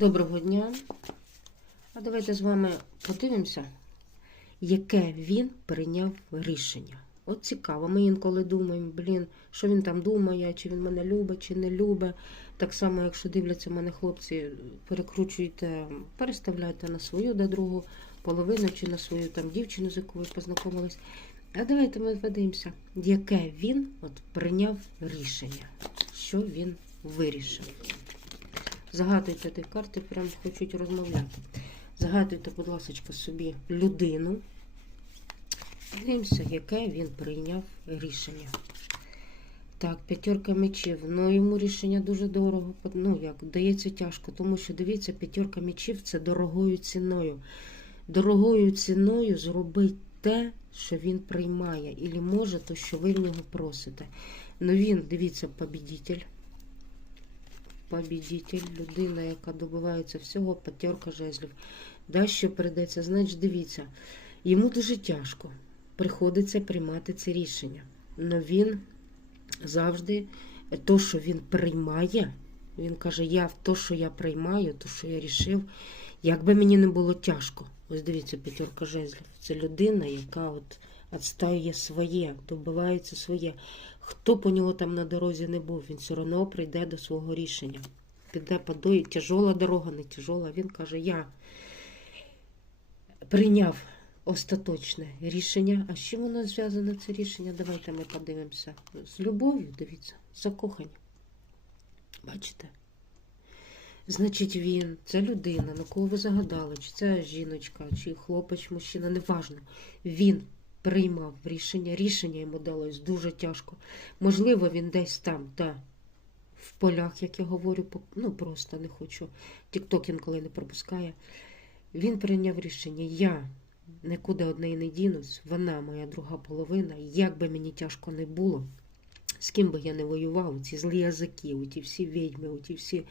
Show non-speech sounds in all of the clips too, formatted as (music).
Доброго дня! А давайте з вами подивимося, яке він прийняв рішення. От цікаво, ми інколи думаємо, блін, що він там думає, чи він мене любить, чи не любить. Так само, якщо дивляться мене хлопці, перекручуйте, переставляйте на свою до другу половину чи на свою там дівчину, з якою познайомились. А давайте ми подивимося, яке він от прийняв рішення, що він вирішив. Загадуйте ті карти, прям хочуть розмовляти. Загадуйте, будь ласка, собі людину. Дивимося, яке він прийняв рішення. Так, п'ятерка мечів. Ну, йому рішення дуже дорого. Ну, як, дається тяжко, тому що, дивіться, п'ятерка мечів це дорогою ціною. Дорогою ціною зробить те, що він приймає, або може, то, що ви в нього просите. Ну він, дивіться, побідітель побідітель, людина, яка добивається всього, п'ятерка жезлів. Дащо що значить, дивіться, йому дуже тяжко приходиться приймати це рішення. Але він завжди, е, то, що він приймає, він каже, я то, що я приймаю, то, що я рішив, як би мені не було тяжко. Ось дивіться, п'ятерка жезлів. Це людина, яка от відстаює своє, добивається своє. Хто по нього там на дорозі не був, він все одно прийде до свого рішення. Піде падає, тяжола дорога, не тяжола. Він каже, я прийняв остаточне рішення. А з чим воно зв'язане це рішення? Давайте ми подивимося. З любов'ю, дивіться, закохання. Бачите? Значить, він, ця людина, на кого ви загадали, чи ця жіночка, чи хлопець, мужчина, неважно. Він приймав рішення. Рішення йому далось дуже тяжко. Можливо, він десь там, та в полях, як я говорю, ну просто не хочу. Тікток інколи не пропускає. Він прийняв рішення. Я нікуди одне не дінусь, вона моя друга половина, як би мені тяжко не було. З ким би я не воював, ці злі язики, у ті всі відьми, у ті всі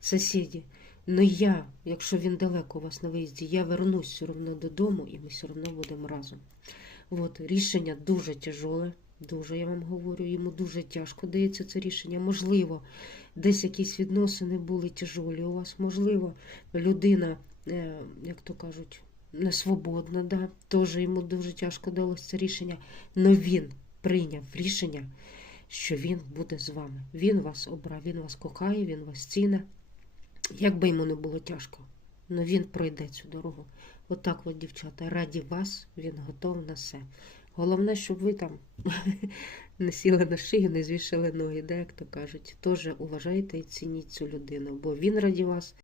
сусіді. Ну я, якщо він далеко у вас на виїзді, я вернусь все одно додому, і ми все одно будемо разом. От, рішення дуже тяжоле, дуже я вам говорю, йому дуже тяжко дається це рішення. Можливо, десь якісь відносини були тяжолі у вас. Можливо, людина, е, як то кажуть, несвободна, да? теж йому дуже тяжко далося це рішення. але він прийняв рішення, що він буде з вами. Він вас обрав, він вас кохає, він вас ціне. Як би йому не було тяжко, але він пройде цю дорогу. Отак, от, дівчата, раді вас, він готов на все. Головне, щоб ви там (laughs) не сіли на шию, не звішали ноги, де, як то кажуть. Теж уважайте і цініть цю людину, бо він раді вас.